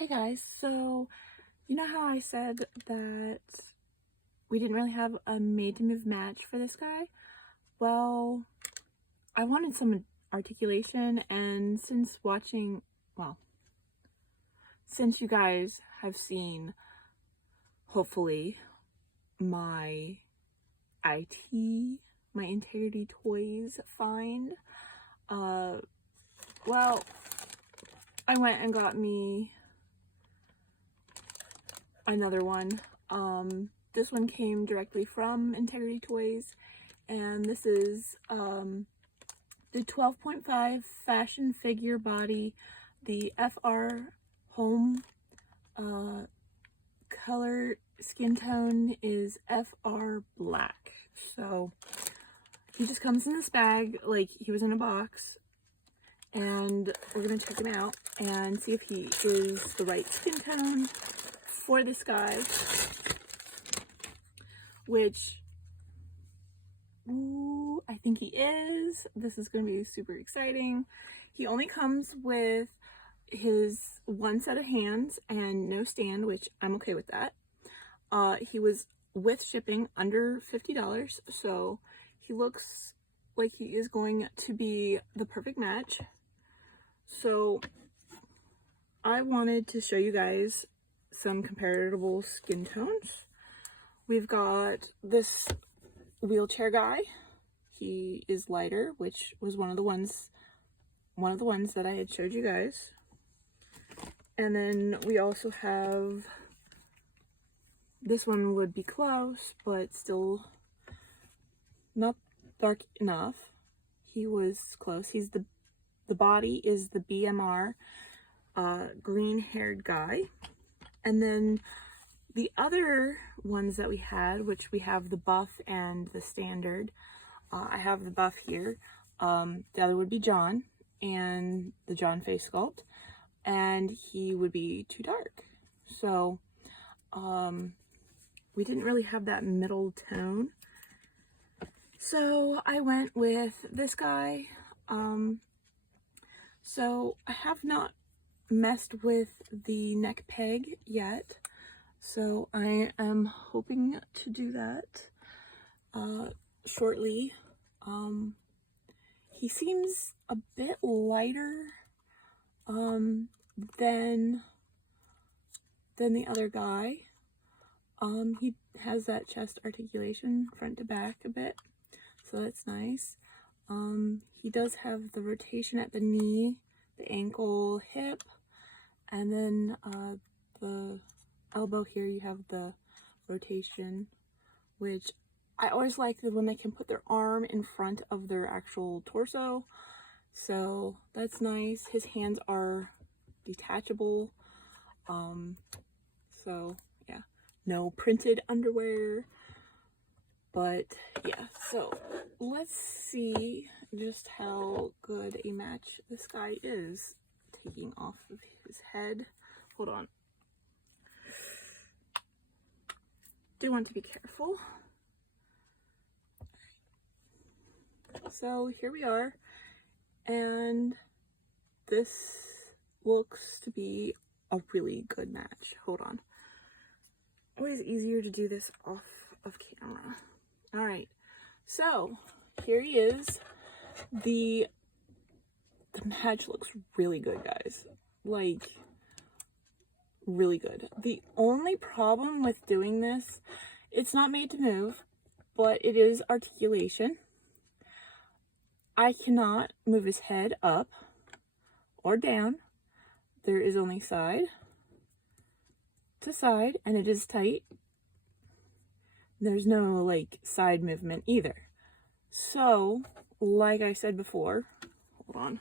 Hey guys, so you know how I said that we didn't really have a made to move match for this guy? Well, I wanted some articulation, and since since you guys have seen, hopefully, my my Integrity Toys find, well, I went and got me another one. This one came directly from Integrity Toys, and this is the 12.5 fashion figure body. The FR Homme color skin tone is FR black. So he just comes in this bag like he was in a box, and we're gonna check him out and see if he is the right skin tone for this guy, which I think he is. This is going to be super exciting. He only comes with his one set of hands and no stand, which I'm okay with that. He was with shipping under $50, so he looks like he is going to be the perfect match. So I wanted to show you guys some comparable skin tones. We've got this wheelchair guy. He is lighter, which was one of the ones that I had showed you guys. And then we also have this one, would be close, but still not dark enough. He was close. He's the body is the BMR green-haired guy. And then the other ones that we had, which we have the buff and the standard. I have the buff here. The other would be John, and the John face sculpt, and he would be too dark. So we didn't really have that middle tone. So I went with this guy. So I have not messed with the neck peg yet, so I am hoping to do that shortly. He seems a bit lighter than the other guy. He has that chest articulation front to back a bit, so that's nice. He does have the rotation at the knee, the ankle, hip, and then the elbow here you have the rotation, which I always like when they can put their arm in front of their actual torso, so that's nice. His hands are detachable, so yeah, no printed underwear. But yeah, so let's see just how good a match this guy is. Taking off of his head. Hold on. Do want to be careful. So here we are, and this looks to be a really good match. Hold on. Always easier to do this off of camera. All right, so here he is. The match looks really good, guys. Like, really good. The only problem with doing this, it's not made to move, but it is articulation. I cannot move his head up or down. There is only side to side, and it is tight. There's no like side movement either. So, like I said before, hold on,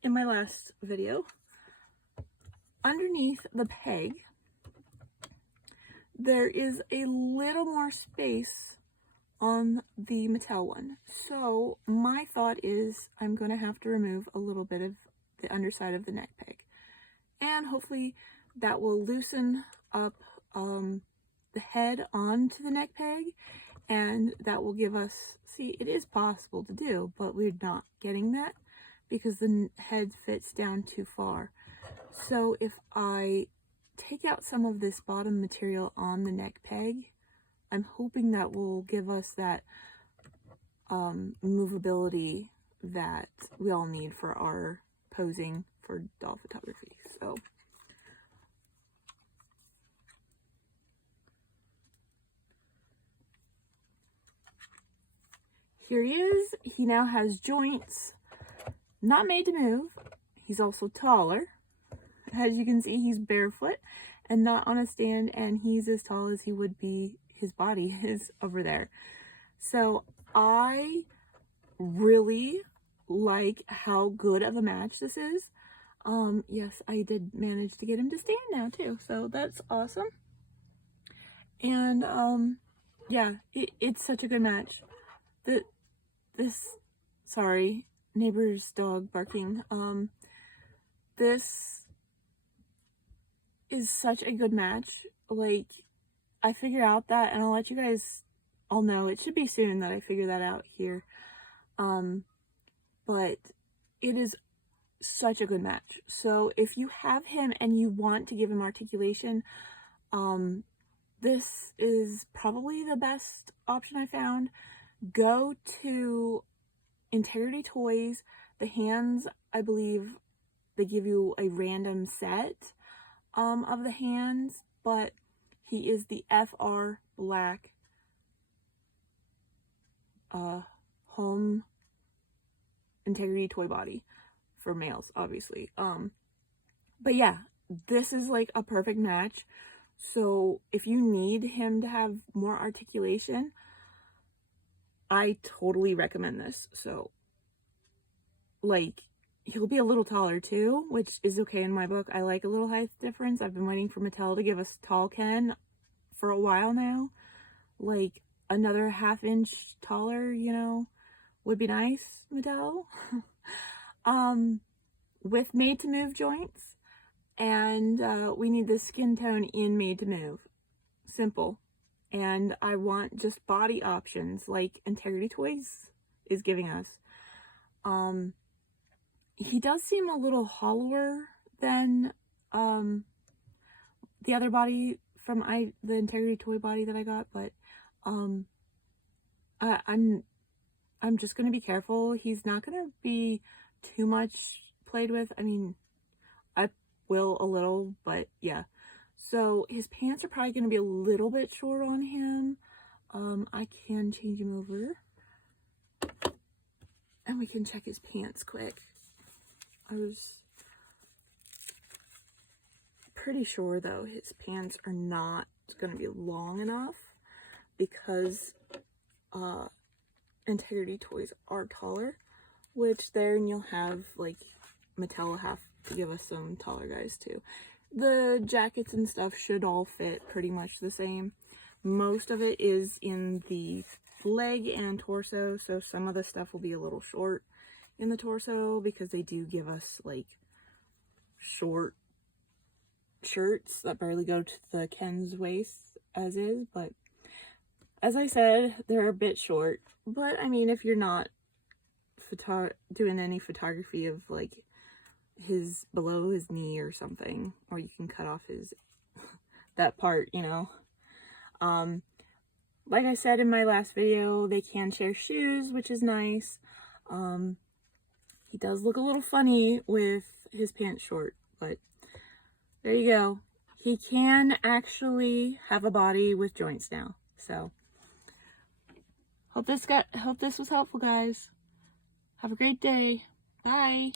in my last video, underneath the peg, there is a little more space on the Mattel one. So my thought is I'm going to have to remove a little bit of the underside of the neck peg, and hopefully that will loosen up the head onto the neck peg, and that will give us, see, it is possible to do, but we're not getting that because the head fits down too far. So if I take out some of this bottom material on the neck peg, I'm hoping that will give us that movability that we all need for our posing for doll photography. So here he is. He now has joints, not made to move. He's also taller. As you can see, he's barefoot and not on a stand, and he's as tall as he would be, his body is over there. So I really like how good of a match this is. Yes, I did manage to get him to stand now too, so that's awesome. And yeah, it's such a good match. Sorry, neighbor's dog barking. This is such a good match. Like, I figure out that, and I'll let you guys all know. It should be soon that I figure that out here. But it is such a good match. So if you have him and you want to give him articulation, this is probably the best option I found. Go to Integrity Toys. The hands, I believe they give you a random set of the hands, but he is the FR Black Homme Integrity Toy Body for males, obviously. But yeah, this is like a perfect match. So if you need him to have more articulation, I totally recommend this. So, like, he'll be a little taller too, which is okay in my book. I like a little height difference. I've been waiting for Mattel to give us tall Ken for a while now. Like, another ½ inch taller, you know, would be nice, Mattel. With made to move joints, and we need the skin tone in made to move. Simple. And I want just body options like Integrity Toys is giving us. He does seem a little hollower than the other body from the Integrity Toy body that I got, but I'm just gonna be careful. He's not gonna be too much played with. I mean, I will a little, but yeah. So his pants are probably gonna be a little bit short on him. I can change him over, and we can check his pants quick. I was pretty sure though his pants are not gonna be long enough because Integrity Toys are taller, which then you'll have, like, Mattel will have to give us some taller guys too. The jackets and stuff should all fit pretty much the same. Most of it is in the leg and torso, so some of the stuff will be a little short in the torso because they do give us, like, short shirts that barely go to the Ken's waist as is, but as I said, they're a bit short. But I mean, if you're not doing any photography of, like, his below his knee or something, or you can cut off his that part, you know. Like I said in my last video, they can share shoes, which is nice. He does look a little funny with his pants short, but there you go. He can actually have a body with joints now. So hope this was helpful, guys. Have a great day. Bye.